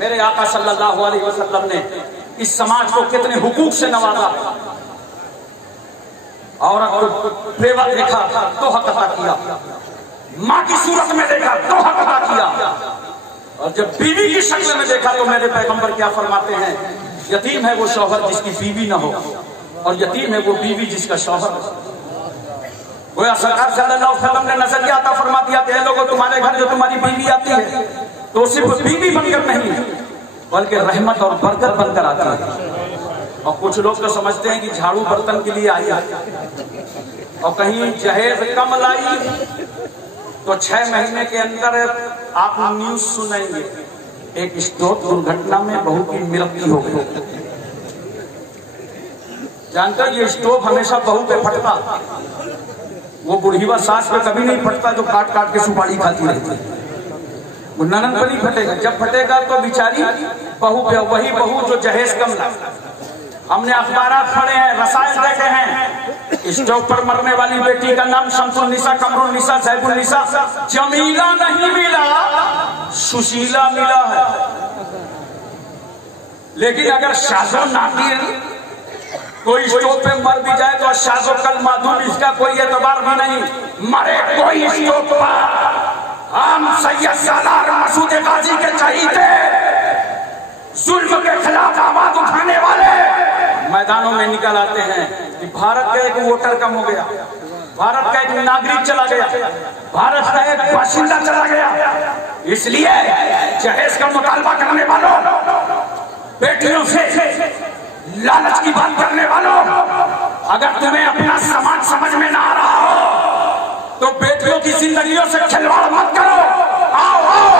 मेरे आका सल्लल्लाहु अलैहि वसल्लम ने इस समाज को कितने हुकूक से नवाजा। औरत को बेवा देखा तो हक अता किया, माँ की सूरत में देखा तो हक अता किया, और जब बीवी की शक्ल में देखा तो मेरे पैगंबर क्या फरमाते हैं, यतीम है वो शौहर जिसकी बीवी ना हो, और यतीम है वो बीवी जिसका शौहर। गोया सरकार सल्लल्लाहु अलैहि वसल्लम ने नजरिया अता फरमा दिया कि लोगों तुम्हारे घर जो तुम्हारी बीवी आती है तो सिर्फ बीवी बनकर नहीं बल्कि रहमत और बरकत बनकर आती है। और कुछ लोग तो समझते हैं कि झाड़ू बर्तन के लिए आई और कहीं जहेज कम लाई तो 6 महीने के अंदर आप न्यूज सुनेंगे एक स्टोव दुर्घटना में बहू की मृत्यु हो गई। जानते हो ये स्टोव हमेशा बहू पे फटता, वो बुढ़ीवा सास पे कभी नहीं फटता जो काट काट के सुपारी खाती रहती है। वो ननद पर नहीं फटेगा, जब फटेगा तो बेचारी बहू पे, वही बहू जो जहेज कम ला। हमने अखबारात पढ़े हैं, रसायन देखे हैं, स्टोव पर मरने वाली बेटी का नाम शम्सुन निसा, कमरुन निसा, जैबुन निसा, जमीला नहीं मिला, सुशीला मिला है। लेकिन अगर शाजो नादिर कोई स्टोव पे मर भी जाए तो शाजो कल माधुर, इसका कोई एतबार भी नहीं। मरे कोई स्टोव पर, हम सैयद सालार मसूद गाजी के चहीते, जुल्म के खिलाफ आवाज उठाने वाले मैदानों में निकल आते हैं कि भारत का एक वोटर कम हो गया, भारत का एक नागरिक चला गया, भारत का एक बाशिंदा चला गया। इसलिए जहेज का मुतालबा करने वालों, बेटियों से लालच की बात करने वालों, अगर तुम्हें अपना समाज समझ में ना आ रहा हो तो बेटियों की जिंदगियों से खिलवाड़ मत करो। आओ आओ,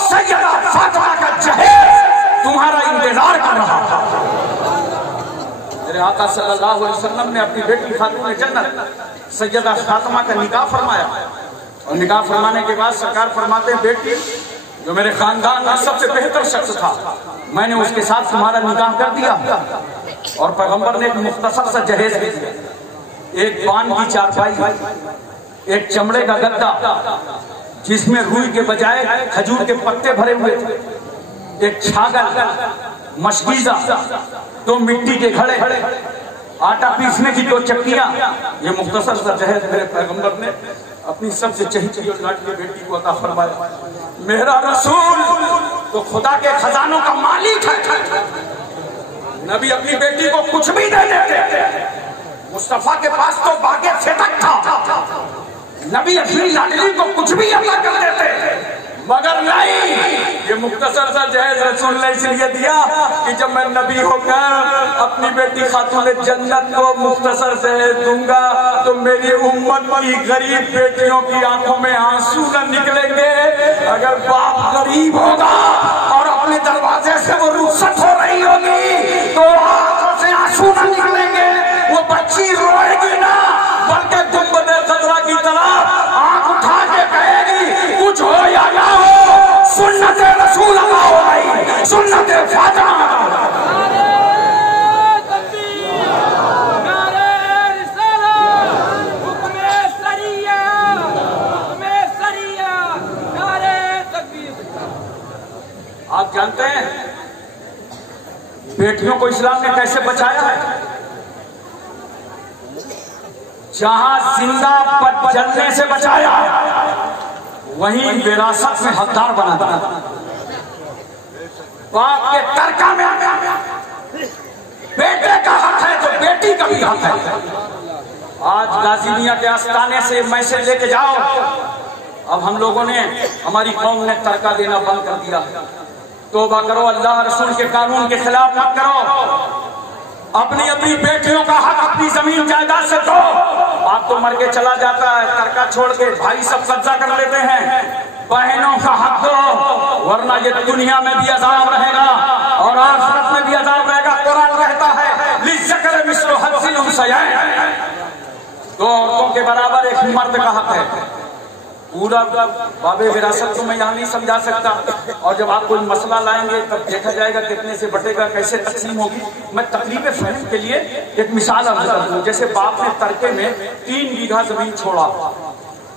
सैयदा फातिमा का जहेज तुम्हारा इंतजार कर रहा है। मेरे आका सल्लल्लाहु अलैहि वसल्लम ने अपनी बेटी खातून जन्नत सैयदा फातिमा का निकाह फरमाया, और निकाह फरमाने के बाद सरकार फरमाते हैं बेटी जो मेरे खानदान का सबसे बेहतर शख्स था, मैंने उसके साथ तुम्हारा निकाह कर दिया। और पैगंबर ने एक मुख्तसर सा जहेज दे दिया, एक पान की चारपाई, एक चमड़े का गद्दा जिसमें रुई के बजाय खजूर के पत्ते भरे हुए थे, एक छागल, मशकीजा, 2 मिट्टी के घड़े, आटा पीसने की 2 चक्कियां। ये मुख्तसर सा जहेज मेरे पैगंबर ने अपनी सबसे चहेती और लाडली बेटी को अता फरमाया। मेरा रसूल तो खुदा के खजानों का मालिक है, नबी अपनी बेटी को कुछ भी नहीं देते। मुस्तफा के पास तो बागे फेतक था, नबी अपनी लाडली को कुछ भी अता कर देते, मगर नहीं, ये मुख्तसर सा जहेज रसूल ने इसलिए दिया कि जब मैं नबी होकर अपनी बेटी खातून जन्नत को मुख्तसर जहेज दूंगा तो मेरी उम्मत की गरीब बेटियों की आंखों में आंसू न निकलेंगे। अगर बाप गरीब होगा और अपने दरवाजे से वो रुखसत हो रही होगी तो आंखों से आंसू न निकलेंगे, वो बच्ची रोएगी ना, बल्कि गुंबदे खतरा की तरह आंख उठा के कहेगी कुछ हो या ना हो, सुन्नत रसूल अदा हो गई, सुन्नत फातिमा। आप जानते हैं बेटियों को इस्लाम ने कैसे बचाया है? जहां जिंदा पर जलने से बचाया, वहीं विरासत में हकदार बना दिया। बाप के तरका में बेटे का हक है तो बेटी का भी हक है। आज गाजीनिया के आस्थाने से मैसेज लेके जाओ, अब हम लोगों ने, हमारी कौम ने तरका देना बंद कर दिया। तौबा करो, अल्लाह रसूल के कानून के खिलाफ मत करो। अपनी अपनी बेटियों का हक अपनी जमीन जायदाद से दो। बाप तो मर के चला जाता है, तरका छोड़ के भाई सब कब्जा कर लेते हैं। बहनों का हक दो, वरना ये दुनिया में भी अजाब रहेगा और आखिरत में भी अजाब रहेगा। कुरान कहता है लिज़्ज़कर मिस्लु हज़्ज़िल उन्सयैन, 2 औरतों के बराबर एक मर्द का हक है। पूरा बाबे विरासत को मैं यहाँ नहीं समझा सकता, और जब आप कोई मसला लाएंगे तब देखा जाएगा कितने से बटेगा, कैसे तकसीम होगी। मैं तकरीब फहम के लिए एक मिसाल अर्ज कर दूं। जैसे बाप ने तरके में 3 बीघा जमीन छोड़ा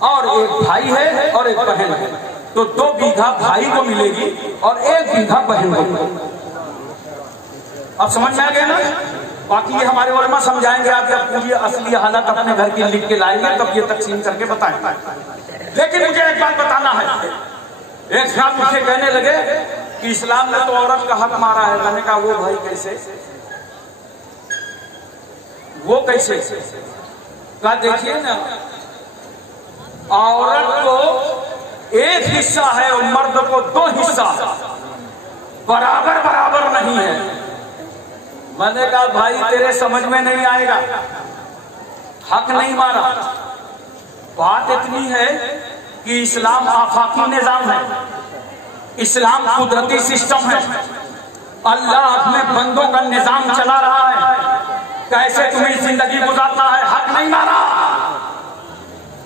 और एक भाई है और एक बहन है। तो 2 बीघा भाई को मिलेगी और 1 बीघा बहन को। अब समझ में आ गया ना? बाकी ये हमारे उलमा समझाएंगे, आप जब पूरी असली हालत अपने घर की लिख के लाएंगे तब ये तकसीम करके बताएंगे। लेकिन मुझे एक बात बताना है। एक साहब मुझे कहने लगे कि इस्लाम ने तो औरत का हक मारा है। मैंने कहा वो भाई कैसे, वो कैसे? कहा देखिए ना, औरत को 1 हिस्सा है और मर्द को 2 हिस्सा, बराबर बराबर नहीं है। मैंने कहा भाई तेरे समझ में नहीं आएगा, हक नहीं मारा। बात इतनी है कि इस्लाम आफाकी निजाम है, इस्लाम कुदरती सिस्टम है। अल्लाह अपने बंदों का निजाम चला रहा है, कैसे तुम्हें जिंदगी गुजारना है। हक नहीं मारा,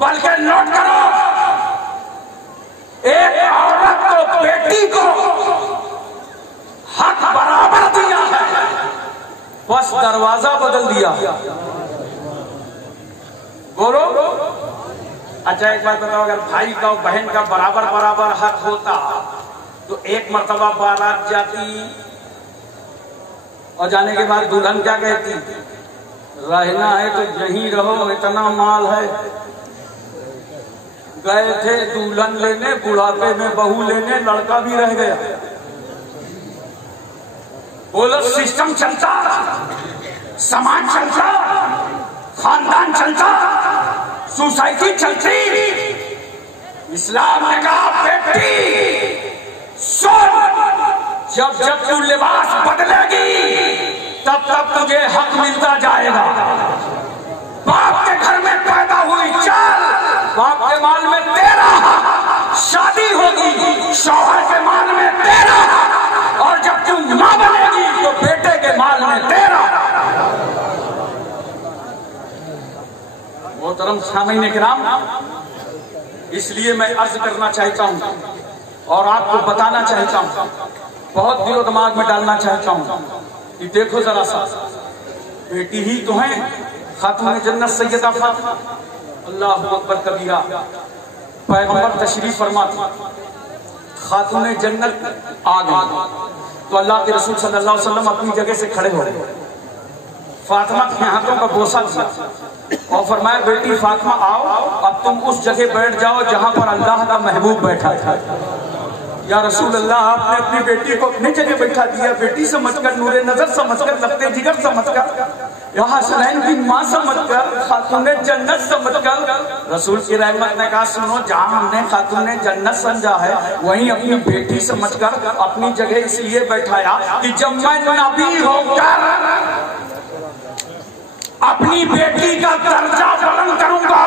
बल्कि नोट करो, एक औरत को, बेटी को हक बराबर दिया है, बस दरवाजा बदल दिया। बोलो। अच्छा एक बात बताओ, अगर भाई का और बहन का बराबर बराबर हक होता तो एक मर्तबा बारात जाती और जाने के बाद दुल्हन क्या कहती, रहना है तो यहीं रहो, इतना माल है। गए थे दुल्हन लेने, बुढ़ापे में बहू लेने, लड़का भी रह गया। बोलो सिस्टम चलता, समाज चलता, खानदान चलता, सोसाइटी चलती। इस्लाम ने कहा बेटी सुन, जब जब तू लिबास बदलेगी तब तब तुझे हक मिलता जाएगा। बाप के घर में पैदा हुई, चल बाप के माल में तेरा हक, शादी होगी शौहर के माल में तेरा हक, और जब तू मां बनेगी तो बेटे के माल में तेरा। मोहतरम सामीन किराम, इसलिए मैं अर्ज करना चाहता हूं और आपको बताना चाहता हूं, बहुत दिलो दिमाग में डालना चाहता हूं कि देखो जरा सा, बेटी ही तो है खातून जन्नत सैयदा फातिमा, अल्लाह अकबर कबीरा। पैगंबर तशरीफ फरमा थी, खातून जन्नत आ गई तो अल्लाह के रसूल सल्लल्लाहु अलैहि वसल्लम अपनी जगह से खड़े हो गए, फातिमा के हाथों का बोसा दिया और फरमाया बेटी फातिमा आओ, अब तुम उस जगह बैठ जाओ जहां पर अल्लाह का महबूब बैठा था। या रसूल अल्लाह, आपने अपनी बेटी को अपनी जगह बैठा दिया, बेटी समझकर, नूरे नजर समझकर, लफ्ते जिगर समझकर, या हसनैन की माँ समझकर, खातून जन्नत समझकर। रसूल की रहमत ने कहा सुनो, जहाँ हमने खातून जन्नत समझा है वहीं अपनी बेटी समझकर अपनी जगह इसलिए बैठाया कि जब मैं नबी होकर अपनी बेटी का दर्जा बुलंद करूंगा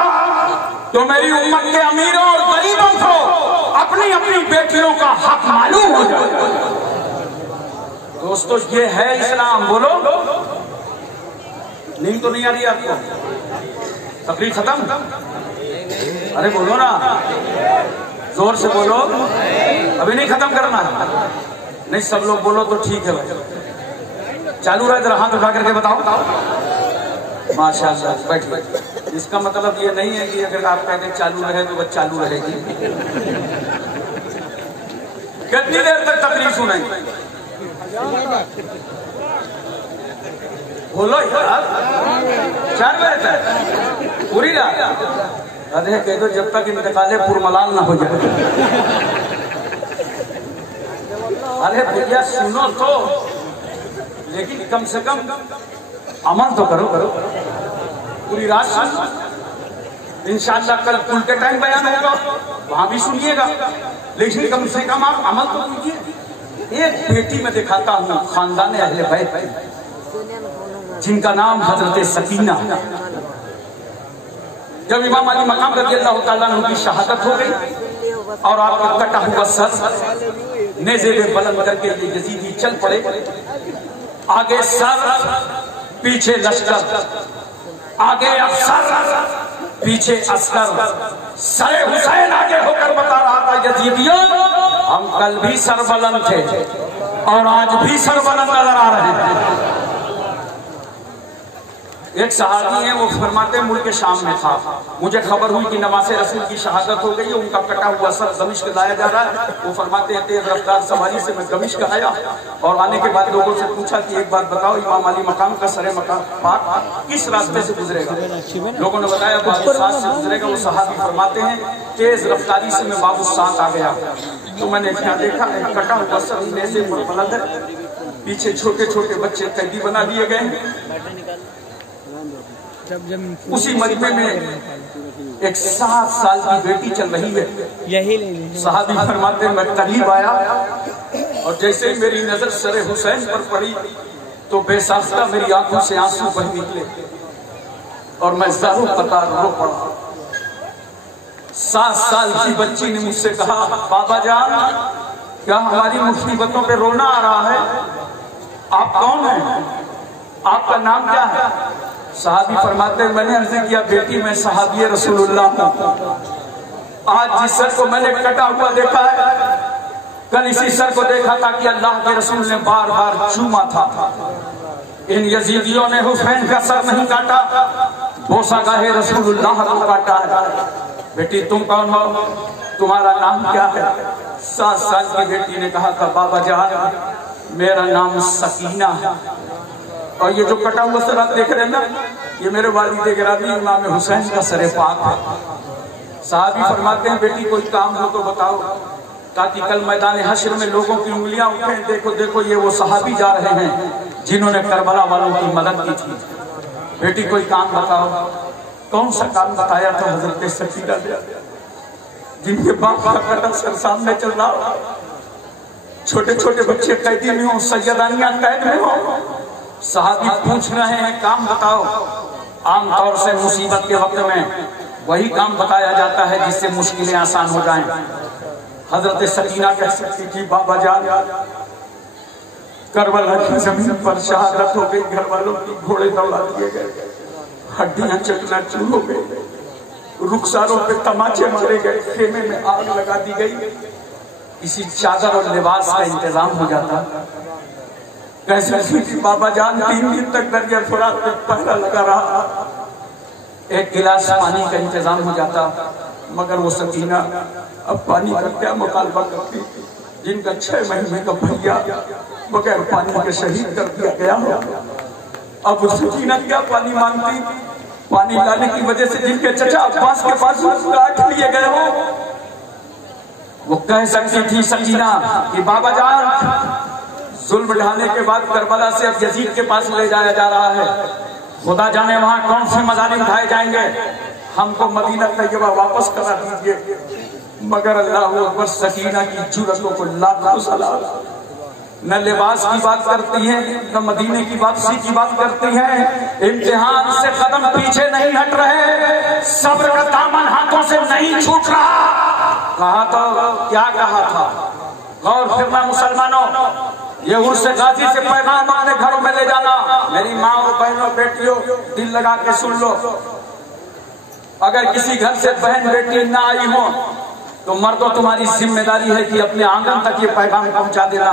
तो मेरी उम्मत के अमीरों और गरीबों को अपनी अपनी बेटियों का हक मालूम हो जाए। दोस्तों ये है इस्लाम। बोलो, नींद तो नहीं आ रही आपको? तकलीफ खत्म? अरे बोलो ना, जोर से बोलो। अभी नहीं खत्म करना है? नहीं, सब लोग बोलो तो ठीक है भाई। चालू रहे, जरा हाथ उठा करके बताओ। माशाअल्लाह, बैठिए। इसका मतलब ये नहीं है कि अगर आप कहते चालू रहे तो बस चालू रहेगी। कितनी देर तक तकलीफ सुनेंगे? बोलो यार, 4 बजे तक पूरी रात? अरे कह दो जब तक इंतकाले पुरमलाल ना हो जाए। अरे भैया सुनो तो, लेकिन कम से कम अमल तो करो। पूरी रात सुनो, इंशाअल्लाह कल कुल के टाइम बयान होगा, वहां भी सुनिएगा, लेकिन कम से कम आप अमल तो कीजिए। एक बेटी में दिखाता हूँ खानदान अहले बैत जिनका नाम हजरत सकीना। जब इमाम अली मकाम रज़ियल्लाहु ताला अन्हु की शहादत हो गई और आपका कटा हुआ सर नेज़े में बुलंद करके ये यजीदी चल पड़े, आगे सर पीछे लश्कर, आगे अफसर पीछे अस्कर, सरे हुसैन आगे होकर बता रहा था यजीदियों हम कल भी सरबलंद थे और आज भी सरबलंद नजर आ रहे हैं। एक सहाबी है, वो फरमाते मुल्क शाम में था, मुझे खबर हुई कि नवासे रसूल की शहादत हो गई है, उनका कटा हुआ सर दमिश्क लाया जा रहा है। वो फरमाते हैं तेज रफ्तार सवारी से मैं दमिश्क आया और आने के बाद लोगों से पूछा कि एक बात बताओ, इमाम अली मकाम का सरे मकाम पाक किस रास्ते से गुजरेगा? लोगों ने बताया बाबू सात से गुजरेगा। वो सहाबी फरमाते हैं तेज रफ्तारी से मैं बाबू सात आ गया तो मैंने क्या देखा, कटा हुआ सर नेज़े पर बुलंद है, पीछे छोटे छोटे बच्चे कैदी बना लिए गए। उसी मजमे में एक 7 साल की बेटी चल रही है। यही सहाबी फरमाते मैं करीब आया और जैसे ही मेरी नजर सरे हुसैन पर पड़ी तो बेसाख्ता मेरी आंखों से आंसू बह निकले और मैं ज़ारो कतार रो पड़ा। 7 साल की बच्ची ने मुझसे कहा, बाबा जान क्या हमारी मुसीबतों पे रोना आ रहा है? आप कौन हैं? आपका नाम क्या है? सहाबी फरमाते मैंने अर्ज किया बेटी मैं सहाबी रसूलुल्लाह हूं। आज जिस सर को मैंने कटा हुआ देखा है, कल इसी सर को देखा था कि अल्लाह के रसूल ने बार बार चूमा था। इन यजीदियों ने हुसैन का सर नहीं काटा, बोसा गाहे रसूलुल्लाह को काटा है। बेटी तुम कौन हो, तुम्हारा नाम क्या है? 7 साल की बेटी ने कहा था बाबा जान मेरा नाम सकीना है। और ये जो कटा हुआ सर आप देख रहे हैं ना, ये मेरे वालिद गिरामी इमाम हुसैन का सरे पाक है। साहबी फरमाते हैं बेटी कोई काम हो तो बताओ ताकि कल मैदान हश्र में लोगों की उंगलियां उठें, देखो देखो ये वो सहाबी जा रहे हैं जिन्होंने करबला वालों की मदद की थी। बेटी कोई काम बताओ। कौन सा काम बताया था हजरत सकीना ने, जिनके बाप का कटा सर सामने चल रहा, छोटे छोटे बच्चे कैदी में हो, सैयदानियां कैद में हो। सहाबी पूछ रहे हैं काम बताओ। आमतौर से मुसीबत के वक्त में वही काम बताया जाता है जिससे मुश्किलें आसान हो जाएं। हजरत सकीना कह सकती थी बाबा जान करबला की जमीन पर शहादत हो गई, घर वालों की घोड़े दौड़ा दिए गए, हड्डियां चकनाचूर हो गई, रुखसारों पे तमाचे मारे गए, खेमे में आग लगा दी गई। किसी चादर और लिबास का इंतजाम हो जाता। कैसे बाबा जान 3 दिन तक दरिया फुरात पे पहरा लगा रहा, एक गिलास पानी का इंतजाम हो जाता। मगर वो सकीना अब पानी का क्या मुतालबा करती, जिनका 6 महीने का भैया बगैर पानी के शहीद कर दिया गया हो। अब वो सकीना क्या पानी मांगती, पानी लाने की वजह से जिनके चचा अब्बास के पास काट लिए गए हो। वो कह सकती थी सकीना कि बाबा जान जुल्म ढाने के बाद करबला से अब यजीद के पास ले जाया जा रहा है, खुदा जाने वहां कौन से मजालिम ढाए जाएंगे, हमको मदीना तैयबा वापस करा दीजिए। मगर अल्लाह अकबर सकीना की जुर्रतों को लाखों सलाम। न लिबास की बात करती है, न मदीने की वापसी की बात करती है। इम्तिहान से कदम पीछे नहीं हट रहे, सब्र का दामन हाथों से नहीं छूट रहा। कहा तो क्या कहा था, और फिर मैं मुसलमानों ये उर्स गाजी से पैगाम अपने घरों में ले जाना। मेरी माँ बहनों बेटियों दिल लगा के सुन लो, अगर किसी घर से बहन बेटी ना आई हो तो मर्दों तुम्हारी जिम्मेदारी है कि अपने आंगन तक ये पैगाम पहुंचा देना।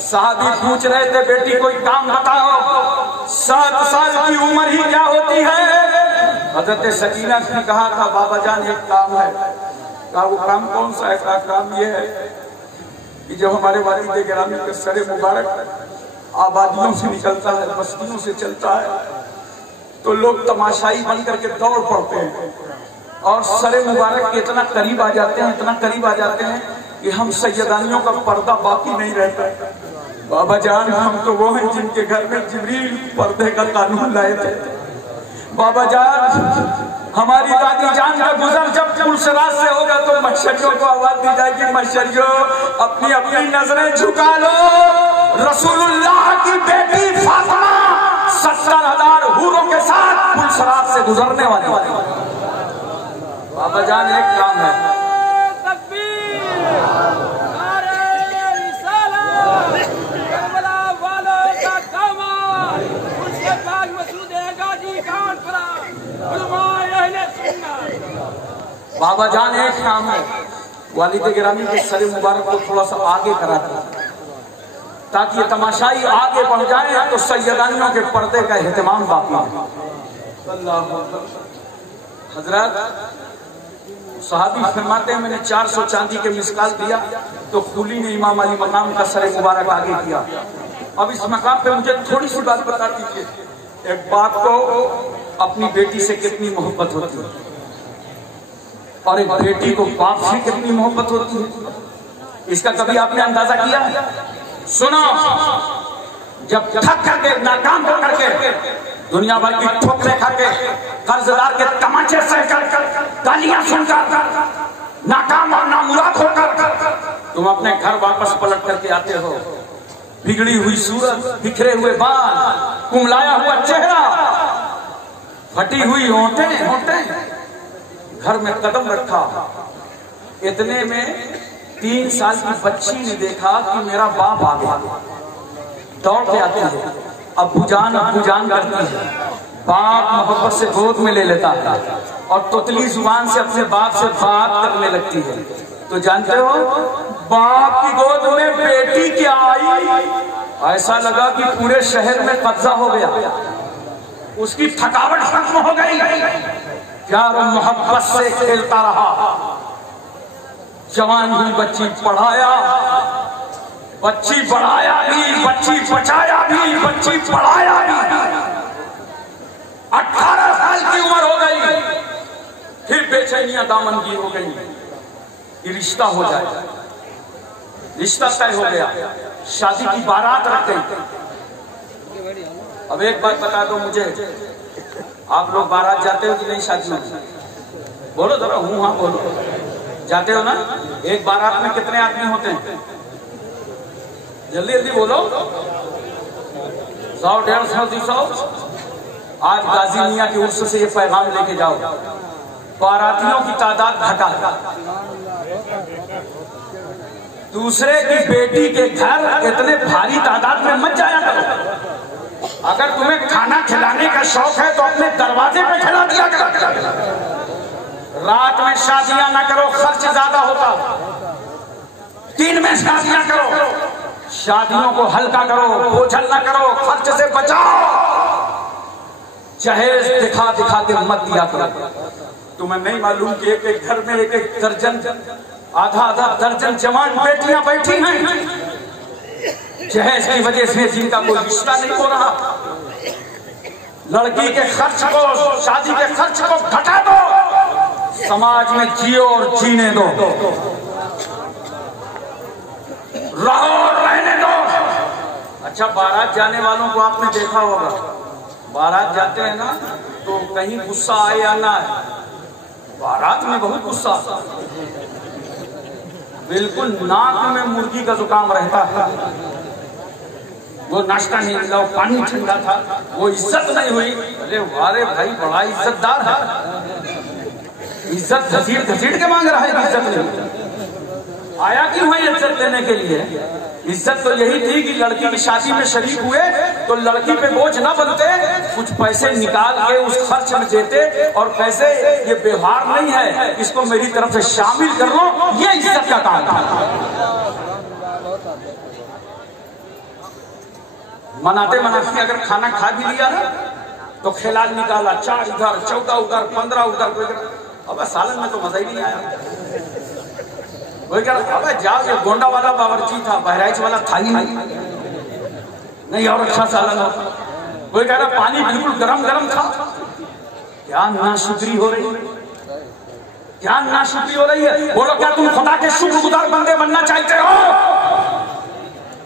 साहबी पूछ रहे थे बेटी कोई काम बताओ, 7 साल की उम्र ही क्या होती है। हजरत सकीना ने कहा था बाबा जान एक काम है। कहा वो काम कौन सा है? का काम ये है कि जब हमारे वालिद गिरामी का सरे मुबारक आबादियों से निकलता है, बस्तियों से चलता है, तो लोग तमाशाई बन करके दौड़ पड़ते हैं और सरे मुबारक के इतना करीब आ जाते हैं, इतना करीब आ जाते हैं कि हम सैयदानियों का पर्दा बाकी नहीं रहता। बाबा जान हम तो वो हैं जिनके घर में जिब्रील पर्दे का कानून लाए थे। बाबा जान हमारी दादी जान का गुजर जब पुलसराज से होगा तो मशरियों को आवाज दी जाएगी, मशरियों अपनी अपनी नजरें झुका लो, रसूलुल्लाह की बेटी फातिमा 70,000 हूरों के साथ पुलसराज से गुजरने वाली। बाबा जान एक काम है, बाबा जान एक काम है, वालिद गिरामी के सरे मुबारक को थोड़ा सा आगे करा दिया ताकि ये तमाशाई आगे बढ़ जाए तो सैयदानियों के पर्दे का एहतमाम बाकी है। हजरत साहबी फरमाते हैं मैंने 400 चांदी के मिसकाल दिया तो खूली ने इमाम अली मकाम का सरे मुबारक आगे किया। अब इस मकाम पे मुझे थोड़ी सी बात बता दीजिए, एक बाप को अपनी बेटी से कितनी मोहब्बत होती है और एक बेटी को बाप से कितनी मोहब्बत होती है, इसका कभी आपने अंदाजा किया है? सुनो, जब थक करके नाकाम हो करके दुनिया भर की ठोकरें खाके कर्जदार के तमाचे सहकर गालियां सुनकर नाकाम और नामुराद होकर तुम अपने घर वापस पलट करके आते हो, बिगड़ी हुई सूरत, बिखरे हुए बाल, कुमलाया हुआ चेहरा, फटी हुई होंठें, घर में कदम रखा। इतने में 3 साल की बच्ची ने देखा कि मेरा बाप आ गया, दौड़ के आती है, अब्बू जान करती है, बाप मोहब्बत से गोद में ले लेता है और तोतली जुबान से अपने बाप से बात करने लगती है। तो जानते हो बाप की गोद में बेटी क्या आई, ऐसा लगा कि पूरे शहर में कब्जा हो गया, उसकी थकावट खत्म हो गई, प्यार और मोहब्बत से खेलता रहा। जवान हुई बच्ची पढ़ाया, बच्ची बढ़ाया भी, बच्ची बचाया भी, बच्ची पढ़ाया भी। 18 साल की उम्र हो गई, फिर बेचैनियां दामनगी हो गई कि रिश्ता हो जाए। रिश्ता तय हो गया, शादी की बारात रख गई। अब एक बात बता दो मुझे, आप लोग बारात जाते हो कि नहीं शादी में? बोलो जरा, हूं हाँ बोलो, जाते हो ना? एक बारात में कितने आदमी होते हैं? जल्दी जल्दी बोलो। 100, 150, 200। आज गाजी मियां की उर्स से ये पैगाम लेके जाओ, बारातियों की तादाद घटा, दूसरे की बेटी के घर इतने भारी तादाद में मत जाया करो। अगर तुम्हें खाना खिलाने का शौक है तो अपने दरवाजे पे खिला दिया करो। रात में शादियां ना करो, खर्च ज्यादा होता। दिन में शादियां करो, शादियों को हल्का करो, बोझल ना करो, खर्च से बचाओ। जहेज दिखा दिखा के मत दिया करो। तुम्हें नहीं मालूम कि एक एक घर में एक एक दर्जन, आधा दर्जन जवान बेटियां बैठी हैं, जहेज की वजह से जिनका कोई रिश्ता नहीं हो रहा। लड़की के खर्च को, शादी के खर्च को घटा दो, समाज में जियो और जीने दो, रहो और रहने दो। अच्छा, बारात जाने वालों को आपने देखा होगा, बारात जाते हैं ना तो कहीं गुस्सा आए या ना आए, बारात में बहुत गुस्सा, बिल्कुल नाक में मुर्गी का जुकाम रहता है। वो नाश्ता नहीं मिला, वो पानी ठंडा था, वो इज्जत नहीं हुई। अरे वारे भाई, बड़ा इज्जतदार है, इज्जत घसीट के मांग रहा है, इज्जत नहीं आया क्यों है इज्जत लेने के लिए? इज्जत तो यही थी कि लड़की की शादी में शरीक हुए तो लड़की पे बोझ ना बनते, कुछ पैसे निकाल के उस खर्च में देते, और पैसे ये व्यवहार नहीं है, इसको मेरी तरफ से शामिल कर लो, ये इज्जत का काम था। मनाते मनाते अगर खाना खा भी लिया ना तो खिलाल निकाला, 4 इधर, 14 उधर, 15 उधर। अब सालन में तो मजा ही नहीं आया। वही कह रहा, अबे जाओ, ये गोंडा वाला बावर्ची था, बहराइच वाला था ही नहीं और अच्छा सालन होता। वही कह रहा, पानी बिल्कुल गरम गरम था। क्या नाशुक्री हो रही है, क्या नाशुक्री हो रही है? बोलो, क्या तुम खुदा के शुक्रगुजार बंदे बनना चाहते हो?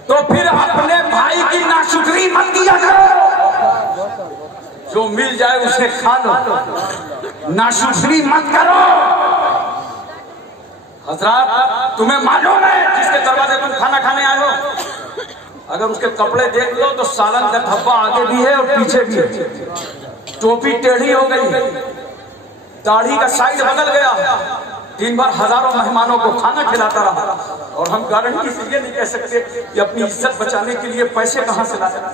तो फिर अपने भाई की नाशुक्री मत किया करो, जो मिल जाए उसे खा लो, नाशुक्री मत करो। हजरात, तुम्हें मालूम है जिसके दरवाजे तुम खाना खाने आए हो, अगर उसके कपड़े देख लो तो सालन का धब्बा आगे भी है और पीछे भी है, टोपी टेढ़ी हो गई, दाढ़ी का साइज बदल गया, दिन भर हजारों मेहमानों को खाना खिलाता रहा। और हम गारंटी से ये नहीं कह सकते कि अपनी इज्जत बचाने के लिए पैसे कहां से लाया,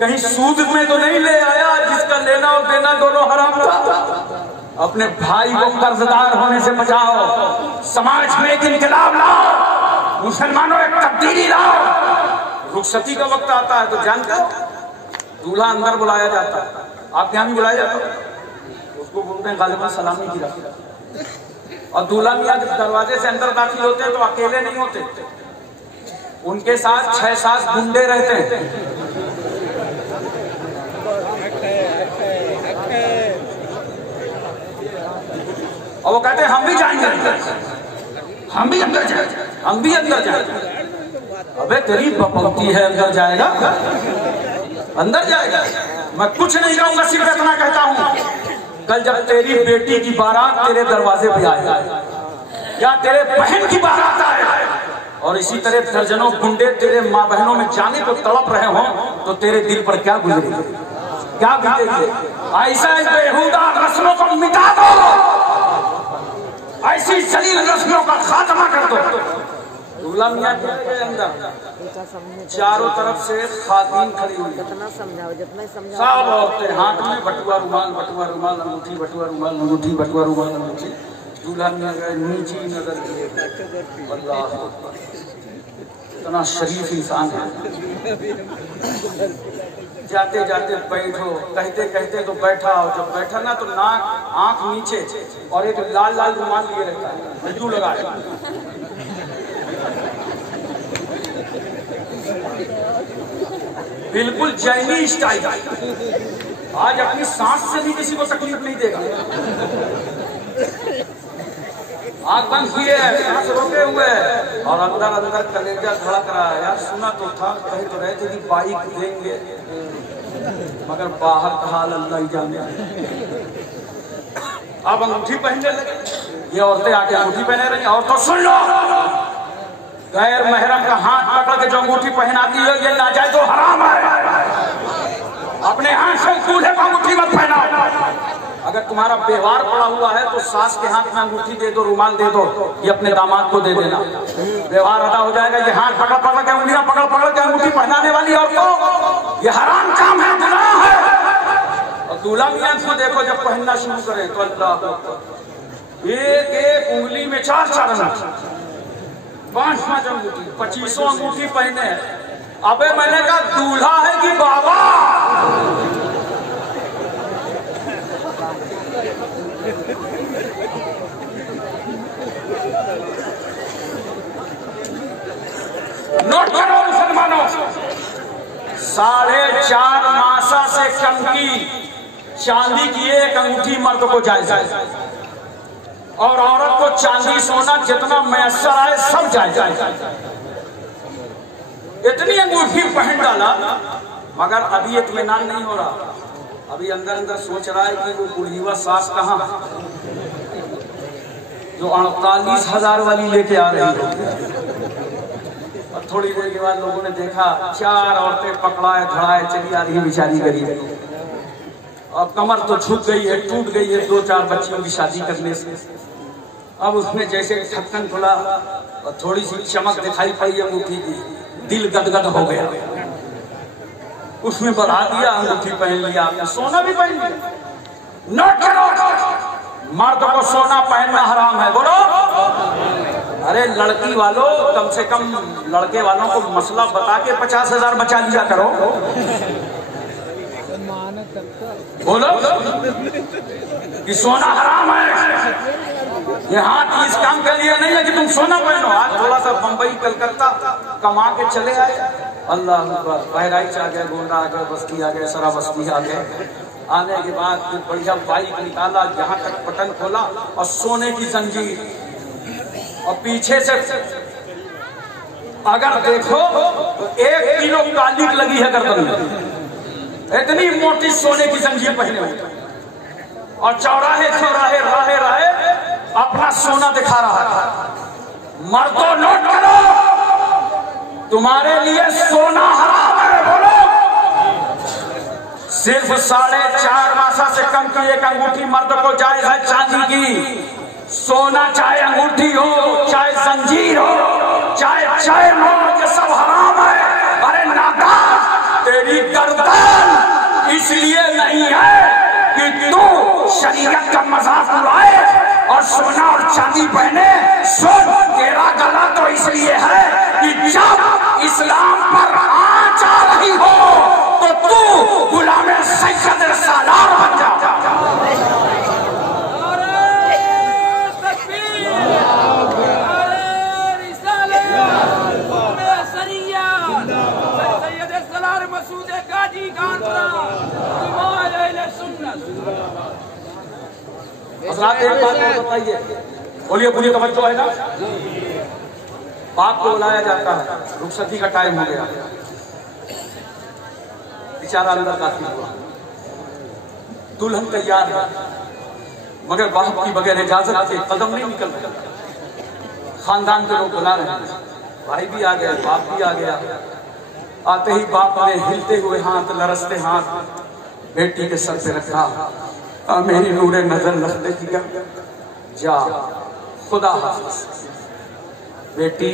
कहीं सूद में तो नहीं ले आया जिसका लेना और देना दोनों हराम था। अपने भाई को कर्जदार होने से बचाओ, समाज में एक इनकलाब लाओ, मुसलमानों एक तब्दीली लाओ। रुखसती का वक्त आता है तो जानते हो, दूल्हा अंदर बुलाया जाता है, आपके यहाँ भी बुलाया जाता है, उसको बोलते हैं गालिबा सलामी की रस्म। और दूल्हा मियाँ जब दरवाजे से अंदर दाखिल होते हैं तो अकेले नहीं होते, उनके साथ 6-7 गुंडे रहते हैं। और वो कहते हैं हम भी जाएंगे अंदर, हम भी अंदर जाएंगे, हम भी अंदर जाएंगे। अबे तेरी बपौती है, अंदर जाएगा, अंदर जाएगा। मैं कुछ नहीं कहूंगा, सिर्फ इतना कहता हूं, कल जब तेरी बेटी की बारात तेरे दरवाजे पे आएगा या तेरे बहन की बारात आए और इसी तरह दर्जनों गुंडे तेरे माँ बहनों में जाने को तड़प रहे हों, तो तेरे दिल पर क्या गुजरेगी, क्या गुजरेगी? ऐसा बेहुदा रस्मों को मिटा दो, ऐसी जलील रस्मों का खात्मा कर दो। दूल्हा मियां के अंदर चारों तरफ से खातिन खड़ी हुई, जितना समझाओ जितना समझाओ, सब औरतें हाथ में बटुआ रुमाल, बटुआ रुमाल अंगूठी, बटुआ रुमाल अंगूठी, बटुआ रुमाल अंगूठी। दूल्हा मियां गए नीची नजर किए, अल्लाह इतना शरीफ इंसान है। जाते जाते बैठो, कहते कहते तो बैठा, और जब बैठा ना तो नाक आंख नीचे और एक लाल लाल रुमाल लिए रहता है, हजू लगाए, बिल्कुल जैनी स्टाइल। आज अपनी सांस से भी किसी को तकलीफ नहीं देगा। आंख बंद किए, सांस रोके हुए, और अंदर अंदर कलेजा धड़क रहा है। यार सुना तो था, कहे तो रहे थे कि बाइक देंगे, मगर बाहर का हाल अल्लाह ही जाने। अब अंगूठी पहनने लगे, ये औरतें आके अंगूठी पहने रही। और तो सुन लो, गैर महरम का हाथ पकड़ के जो अंगूठी पहनाती है ये नाजायज तो हराम है। अपने हाथ से दूल्हे को अंगूठी मत पहनाओ। अगर तुम्हारा व्यवहार पड़ा हुआ है तो सास के हाथ में अंगूठी दे दो, रुमाल दे दो, ये अपने दामाद को दे देना, व्यवहार अदा हो जाएगा। ये हाथ पकड़ पकड़ के, उंगलियां पकड़ पकड़ के अंगूठी पहनाने वाली औरतों, ये हराम काम है, गुनाह है। और दूल्हा मियां को देखो जब पहनना शुरू करें तो अल्लाह, एक एक उंगली में 4-4 अंगूठी, 5-5 अंगूठी, 25 अंगूठी पहने। अबे मैंने कहा दूल्हा है कि बाबा? नोट करो मुसलमानों, 4.5 मासा से कम की चांदी की एक अंगूठी मर्द को जायज है, और औरत को चांदी सोना जितना मैसर आए सब जायज है। इतनी अंगूठी पहन डाला, मगर अभी इत्मीनान नहीं हो रहा। अभी अंदर अंदर सोच रहा है कि वो बुढ़ीवा सास कहाँ जो 48,000 वाली लेके आ रही है। और थोड़ी देर के बाद लोगों ने देखा 4 औरतें पकड़ाए धड़ाए चली आ रही है बेचारी गरीब। अब कमर तो झुक गई है, टूट गई है 2-4 बच्चियों की शादी करने से। अब उसने जैसे ढक्कन खुला और थोड़ी सी चमक दिखाई पड़ी अंगूठी की, दिल गदगद हो गया। उसमें बढ़ा दिया, अंगूठी पहन लिया, आपने सोना भी पहन लिया। नोट करो, मर्द को सोना पहनना हराम है, बोलो। अरे लड़की वालों, कम से कम लड़के वालों को मसला बता के 50,000 बचा लिया करो, बोलो कि सोना हराम है। ये हाथ इस काम के लिए नहीं है कि तुम सोना पहनो। आज थोड़ा सा बंबई कलकत्ता कमा के चले आए, अल्लाह बहराइच आ गए, गोंडा आ गए, बस्ती आ गए, सराबस्ती आ गए। आने के बाद फिर बढ़िया बाइक निकाला, यहाँ तक बटन खोला और सोने की जंजीर, और पीछे से अगर देखो तो 1 किलो कालिक लगी है गर्दन में, इतनी मोटी सोने की जंजीर पहने हुए, और चौराहे चौराहे राहे राहे अपना सोना दिखा रहा था। मर्दों नोट करो, तुम्हारे लिए सोना हराम है, बोलो। सिर्फ 4.5 मासा से कम की एक अंगूठी मर्द को जायज है चांदी की। सोना चाहे अंगूठी हो, चाहे जंजीर हो, चाहे चैन हो, ये सब हराम है। अरे नादान, तेरी गर्दन इसलिए नहीं है कि तू शरीयत का मजाक उड़ाए और सोना और चांदी पहने। सुन, तेरा गला तो इसलिए है कि जब इस्लाम पर आँच आ रही हो तो तू गुलाम सैयद सालार बाकर मसूद गाजी कानपुरा सुन्नत। हज़रात एक बात और बताइए, बोलिए पूरी तवज्जो है ना। बाप को बुलाया जाता है, रुखसती का टाइम हो गया, बेचारा अंदर दाखिल हुआ, दुल्हन तैयार है मगर बाप की बगैर इजाजत के कदम नहीं निकल रहे। खानदान के लोग बुला रहे हैं, भाई भी आ गया, बाप भी आ गया। आते ही बाप ने हिलते हुए हाथ, लरसते हाथ बेटी के सर पे रखा। मेरी नूरे नजर रखते किया, जा खुदा हाफिज। बेटी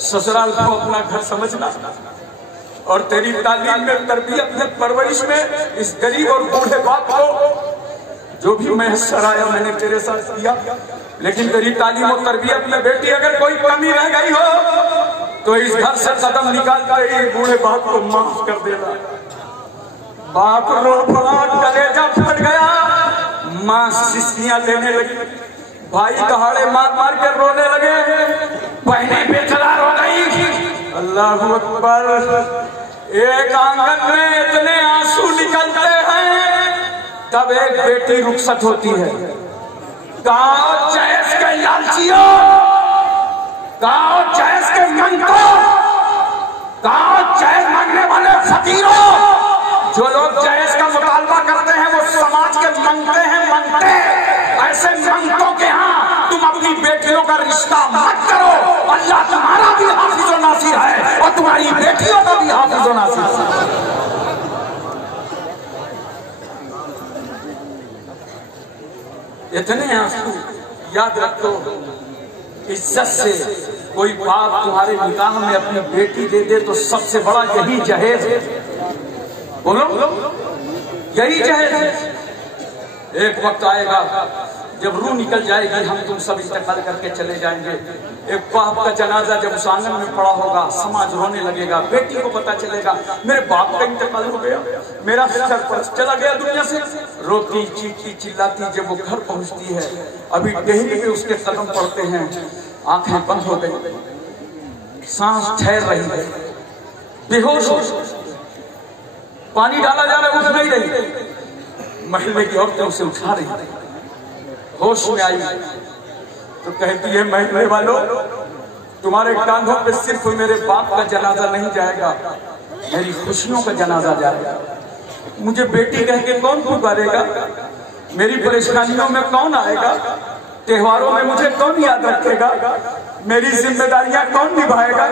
ससुराल को अपना घर समझना और तेरी तालीम में, तरबियत में, परवरिश में इस गरीब और बूढ़े बाप को जो भी मैसर आया मैंने तेरे साथ किया, लेकिन तेरी तालीम और तरबियत में बेटी अगर कोई कमी रह गई हो तो इस घर से कदम निकाल कर बूढ़े बाप को माफ कर देना। बाप रो पड़ा, कलेजा फट गया, मां सिस्कियां लेने लगी, भाई दहाड़े मार मार कर रोने लगे, बहनें बेकरार हो गई। अल्लाह अकबर। एक आंगन में इतने आंसू निकलते हैं तब एक बेटी रुखसत होती है। गांव जैस के लालचियों, गांव जैस के मंगतों, गांव जैस मांगने वाले फकीरों, जो लोग जैस का मुतालबा करते हैं वो समाज के मंगते हैं, मंगते। ऐसे मंगतों के यहाँ तुम अपनी बेटियों का रिश्ता मत करो। अल्लाह तुम्हारा भी हाफिज और नासिर है और तुम्हारी बेटियों का भी हाफिज और नासिर है। इतने आंसू याद रखो, इज्जत से कोई बाप तुम्हारे निकाह में अपनी बेटी दे दे तो सबसे बड़ा यही जहेज है। बोलो, यही जहेज है। एक वक्त आएगा जब रूह निकल जाएगी, हम तुम सब इंतकाल करके चले जाएंगे। एक बाप का जनाजा जब उस आंगन में पड़ा होगा, समाज रोने लगेगा, बेटी को पता चलेगा मेरे बाप का इंतकाल हो गया, मेरा सरपंच चला गया दुनिया से। रोती चीखती चिल्लाती जब वो घर पहुंचती है, अभी डेहरी में उसके कदम पड़ते हैं, आंखें बंद हो गई, सांस ठहर रही है, बेहोश हो, पानी डाला जा रहा है, उठ नहीं रही। महल्ले की औरतें उसे उठा रही थी, होश में आई तो कहती है, महल्ले वालों तुम्हारे कांधों पे सिर्फ मेरे बाप का जनाजा नहीं जाएगा, मेरी खुशियों का जनाजा जाएगा। मुझे बेटी कह के कौन पुकारेगा, मेरी परेशानियों में कौन आएगा, त्योहारों में मुझे कौन याद रखेगा, मेरी जिम्मेदारियां कौन निभाएगा।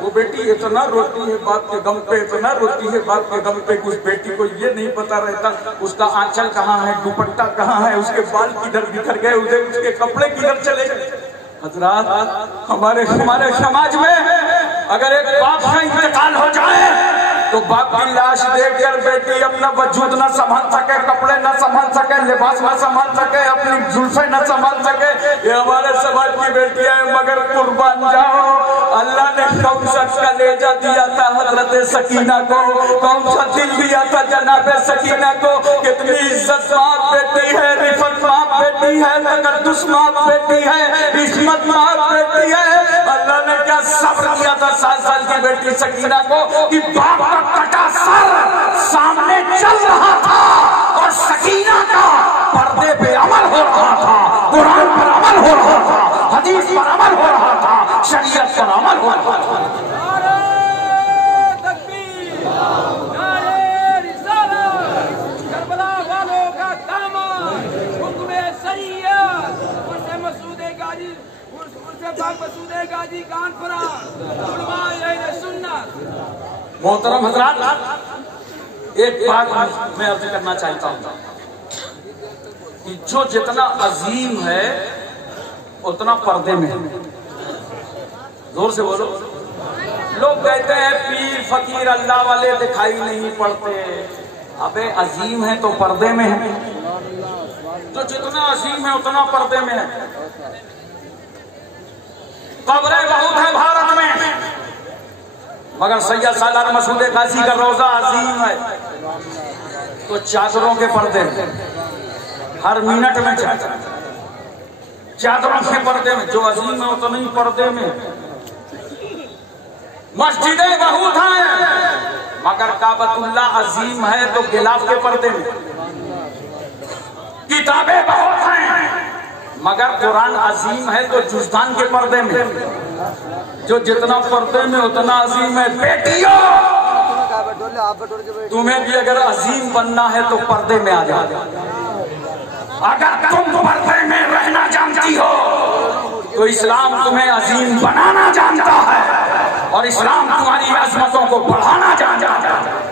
वो बेटी इतना रोती है बाप के गम पे, इतना रोती है बाप के गम पे, उस बेटी को ये नहीं पता रहता उसका आंचल कहाँ है, दुपट्टा कहाँ है, उसके बाल किधर बिखर गए, उसके कपड़े किधर चले गए। हजरात, हमारे समाज में अगर एक बाप का इंतकाल हो जाए तो बाप की लाश देखकर बेटी अपना वजूद न संभाल सके, कपड़े न संभाल सके, लिबास न संभाल सके, अपनी जुल्फे न संभाल सके। ये हमारे समाज की बेटियां है, मगर कुर्बान जाओ, अल्लाह ने कौन सा कलेजा दिया था हजरत सकीना को, कौन सा दिल दिया था जनाब सकीना को। कितनी इज्जत माँ बेटी है, रिफत माँ बेटी है, तकद्दुस माँ बेटी है, इस्मत माँ बेटी है। अल्लाह ने क्या सब्र दिया था 7 साल की बेटी सकीना को कि बाप का कटा सर सामने चल रहा था और सकीना का पर्दे पे अमल हो रहा था, कुरान पर अमल हो रहा था, हदीस पर अमल हो रहा था, शरीयत पर अमल हो रहा था। करबला वालों का दामन, हुक्म सैयद मसूद गाजी, मसूद गाजी कानपुरा, सुन्नत। मोहतरम हजरात, एक बात मैं अर्ज करना चाहता हूं कि जो जितना अजीम है उतना पर्दे में है। जोर से बोलो। लोग कहते हैं पीर फकीर अल्लाह वाले दिखाई नहीं पड़ते। अबे अजीम है तो पर्दे में है, जो जितना अजीम है उतना पर्दे में है। कब्रें बहुत है भारत में, मगर सैयद सालार मसूद गाजी का रोजा अजीम है तो चादरों के पर्दे, हर मिनट में चादरों के पर्दे में, जो अजीम है उतना ही पर्दे में। मस्जिदें बहुत हैं अगर काबतुल्ला अजीम है तो गिलाफ के पर्दे में। किताबें बहुत हैं मगर कुरान अजीम है तो जुज़दान के पर्दे में। जो जितना पर्दे में उतना अजीम है। बेटियों, तुम्हें भी अगर अजीम बनना है तो पर्दे में आ जाओ। अगर तुम पर्दे में रहना जानती हो तो इस्लाम तुम्हें अजीम बनाना जानता है और इस्लाम तुम्हारी अजमतों को बढ़ाना जानता है।